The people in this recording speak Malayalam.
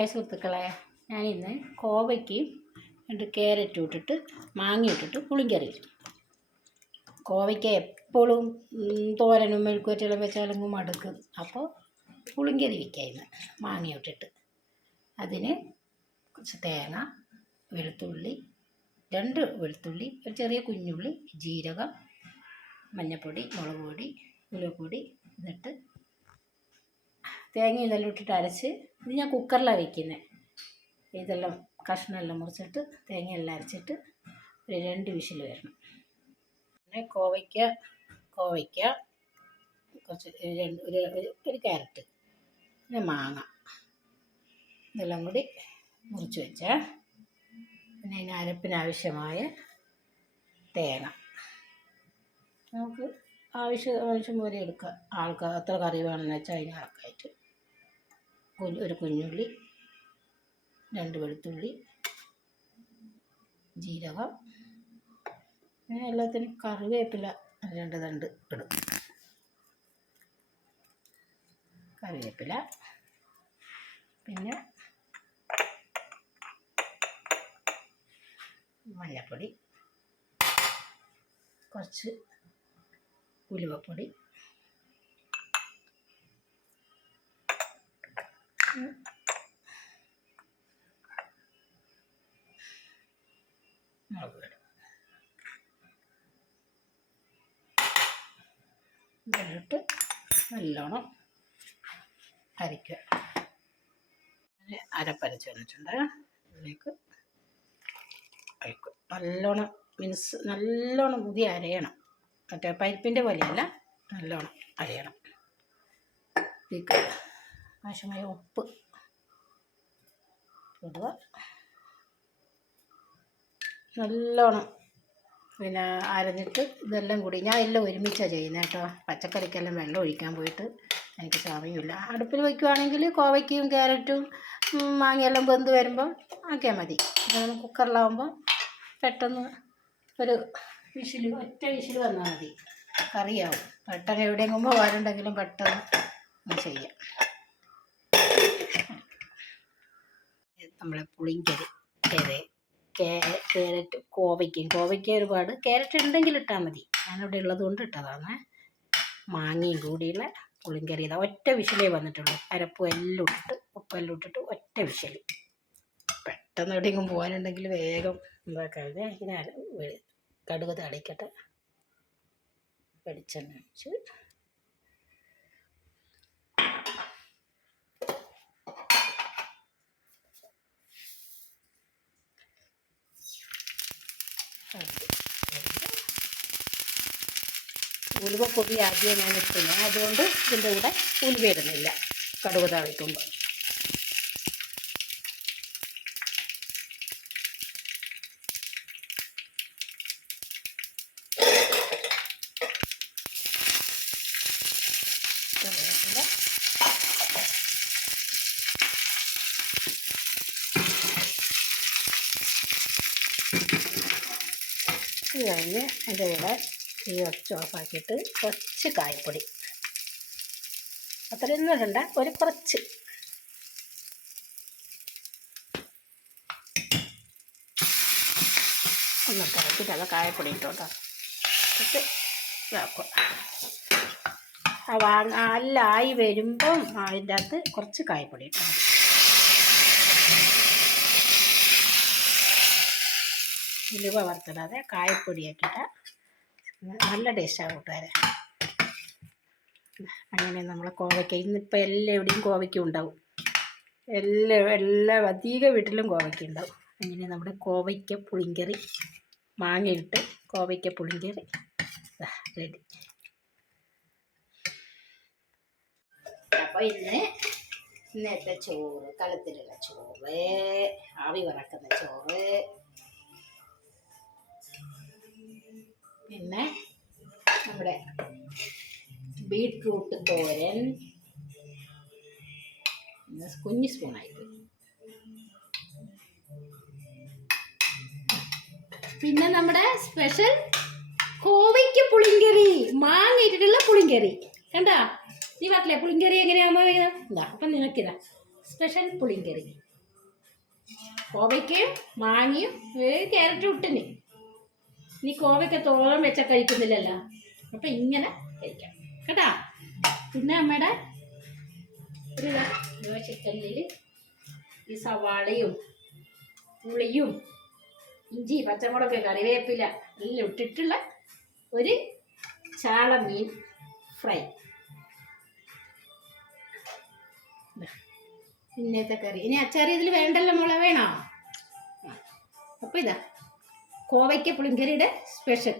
ഹായ് സുഹൃത്തുക്കളെ, ഞാനിന്ന് കോവയ്ക്കും 2 ക്യാരറ്റും ഇട്ടിട്ട് മാങ്ങ ഇട്ടിട്ട് പുളിങ്കറി വെച്ചു. കോവയ്ക്ക എപ്പോഴും തോരനും മെഴുക്കുവരട്ടിയെല്ലാം വെച്ചാലും മടുക്കും. അപ്പോൾ പുളിങ്കറി വയ്ക്കായിരുന്നു മാങ്ങ ഇട്ടിട്ട്. അതിന് കുറച്ച് തേങ്ങ, വെളുത്തുള്ളി, 2 വെളുത്തുള്ളി, ഒരു ചെറിയ കുഞ്ഞുള്ളി, ജീരകം, മഞ്ഞൾപ്പൊടി, മുളക് പൊടി, ഉലുവപ്പൊടി എന്നിട്ട് തേങ്ങ ഇതെല്ലാം ഇട്ടിട്ട് അരച്ച്. ഇത് ഞാൻ കുക്കറിലാണ് വയ്ക്കുന്നത്. ഇതെല്ലാം കഷ്ണമെല്ലാം മുറിച്ചിട്ട് തേങ്ങയെല്ലാം അരച്ചിട്ട് ഒരു 2 വിസിൽ വരണം. പിന്നെ കോവയ്ക്ക കുറച്ച് ഒരു ക്യാരറ്റ്, പിന്നെ മാങ്ങ ഇതെല്ലാം കൂടി മുറിച്ച് വെച്ചാൽ പിന്നെ അതിന് അരപ്പിനാവശ്യമായ തേങ്ങ നമുക്ക് ആവശ്യം പോലെ എടുക്കാം. ആൾക്കാർ എത്ര കറി വേണമെന്ന് വെച്ചാൽ അതിന് കണക്കായിട്ട് ഒരു കുഞ്ഞുള്ളി, 2 വെളുത്തുള്ളി, ജീരകം, പിന്നെ എല്ലാത്തിനും കറിവേപ്പില 2 തണ്ട് ഇടും. കറിവേപ്പില, പിന്നെ മഞ്ഞൾപ്പൊടി, കുറച്ച് ഉലുവപ്പൊടി, മുളക് പൊടി ഇട്ട് നല്ലോണം അരയ്ക്കുക. അരപ്പരച്ച് വന്നിട്ടുണ്ട്. ഇതിലേക്ക് അയക്കും. നല്ലോണം മുതി അരയണം. മറ്റേ പരിപ്പിൻ്റെ പോലെയല്ല, നല്ലോണം അരയണം. ഇതിലേക്ക് ആവശ്യമായ ഉപ്പ് ഇടുക. നല്ലോണം പിന്നെ അരഞ്ഞിട്ട് ഇതെല്ലാം കൂടി ഞാൻ എല്ലാം ഒരുമിച്ചാണ് ചെയ്യുന്നത് കേട്ടോ. പച്ചക്കറിക്കെല്ലാം വെള്ളം ഒഴിക്കാൻ പോയിട്ട് എനിക്ക് സമയമില്ല. അടുപ്പിൽ വയ്ക്കുവാണെങ്കിൽ കോവയ്ക്കും ക്യാരറ്റും മാങ്ങയെല്ലാം വെന്ത് വരുമ്പോൾ ആക്കിയാൽ മതി. കുക്കറിലാവുമ്പോൾ പെട്ടെന്ന് ഒരു ഒറ്റ വിസിൽ വന്നാൽ മതി, കറിയാവും. പെട്ടെന്ന് എവിടെയെങ്കിലും പോകാനുണ്ടെങ്കിലും പെട്ടെന്ന് ചെയ്യാം. നമ്മളെ പുളിങ്കറി ക്യാരറ്റ് കോവയ്ക്ക ഒരുപാട് ക്യാരറ്റ് ഉണ്ടെങ്കിൽ ഇട്ടാൽ മതി. ഞാനിവിടെ ഉള്ളത് കൊണ്ട് ഇട്ടതാണ്. മാങ്ങയും കൂടിയുള്ള പുളിങ്കറി ഇതാ ഒറ്റ വിസിലേ വന്നിട്ടുള്ളൂ. അരപ്പും എല്ലാം ഇട്ടിട്ട് ഉപ്പെല്ലാം ഇട്ടിട്ട് ഒറ്റ വിസിൽ. പെട്ടെന്ന് എവിടെയെങ്കിലും പോകാനുണ്ടെങ്കിൽ വേഗം ഉണ്ടാക്കാതെ. ഇങ്ങനെ കടുക് തളിക്കട്ടെ. വെളിച്ചെണ്ണ ഒഴിച്ച് ഉലുവപ്പൊടി ആദ്യം ഞാൻ ഇട്ടുന്നത്, അതുകൊണ്ട് ഇതിൻ്റെ കൂടെ ഉലുവ ഇടുന്നില്ല കടുക് താളിക്കുമ്പോൾ. ഇത് കഴിഞ്ഞ് അതിൻ്റെ കൂടെ ഈ കുറച്ച് ഓഫാക്കിയിട്ട് കുറച്ച് കായപ്പൊടി, അത്രയൊന്നും ഇടണ്ട, ഒരു കുറച്ച്. ഒന്ന് കറക്കിയിട്ട് അത് കായപ്പൊടി ഇട്ടോട്ടോ ഇട്ട് ഇതാക്കുക. അല്ലായി വരുമ്പം അതിൻ്റെ അകത്ത് കുറച്ച് കായപ്പൊടി ഇട്ടാൽ മതി. ഉലുവ വറുത്തിടാതെ കായപ്പൊടിയാക്കിയിട്ടാൽ നല്ല ടേസ്റ്റാണ് കൂട്ടുകാരെ. അങ്ങനെ നമ്മൾ കോവയ്ക്ക ഇന്നിപ്പോൾ എവിടെയും കോവയ്ക്ക ഉണ്ടാവും. എല്ലാ അധിക വീട്ടിലും കോവയ്ക്ക ഉണ്ടാവും. അങ്ങനെ നമ്മുടെ കോവയ്ക്ക പുളിങ്കറി, മാങ്ങയിട്ട് കോവയ്ക്ക പുളിങ്കറി റെഡി. അപ്പോൾ ഇന്നത്തെ ചോറ്, കലത്തിലുള്ള ചോറ്, ആവി വറക്കുന്ന ചോറ്, പിന്നെ നമ്മുടെ ബീട്രൂട്ട് തോരൻ, കുഞ്ഞ് സ്പൂണായിപ്പോയി. പിന്നെ നമ്മുടെ സ്പെഷ്യൽ കോവയ്ക്ക് പുളിങ്കറി, മാങ്ങ ഇട്ടിട്ടുള്ള പുളിങ്കറി. കണ്ടാ ഈ വാട്ടിലെ പുളിങ്കറി എങ്ങനെയാകുമ്പോൾ ഇതാ. അപ്പം നിനക്കിതാ സ്പെഷ്യൽ പുളിങ്കറി. കോവയ്ക്കയും മാങ്ങയും ക്യാരറ്റും ഇട്ടിന്. ഇനി കോവയ്ക്ക തോരൻ വെച്ച കഴിക്കുന്നില്ലല്ലോ, അപ്പം ഇങ്ങനെ കഴിക്കാം കേട്ടാ. പിന്നെ അമ്മയുടെ ഒരു ദോശക്കല്ലിൽ ഈ സവാളയും പുളിയും ഇഞ്ചി പച്ചമുളക് കറിവേപ്പില എല്ലാം ഇട്ടിട്ടുള്ള ഒരു ചാള മീൻ ഫ്രൈ. ഇന്നത്തെ കറി. ഇനി അച്ചാറി ഇതിൽ വേണ്ടല്ലോ മോളെ, വേണോ? അപ്പോൾ ഇതാ കോവയ്ക്ക പുളിങ്കറിയുടെ സ്പെഷ്യൽ.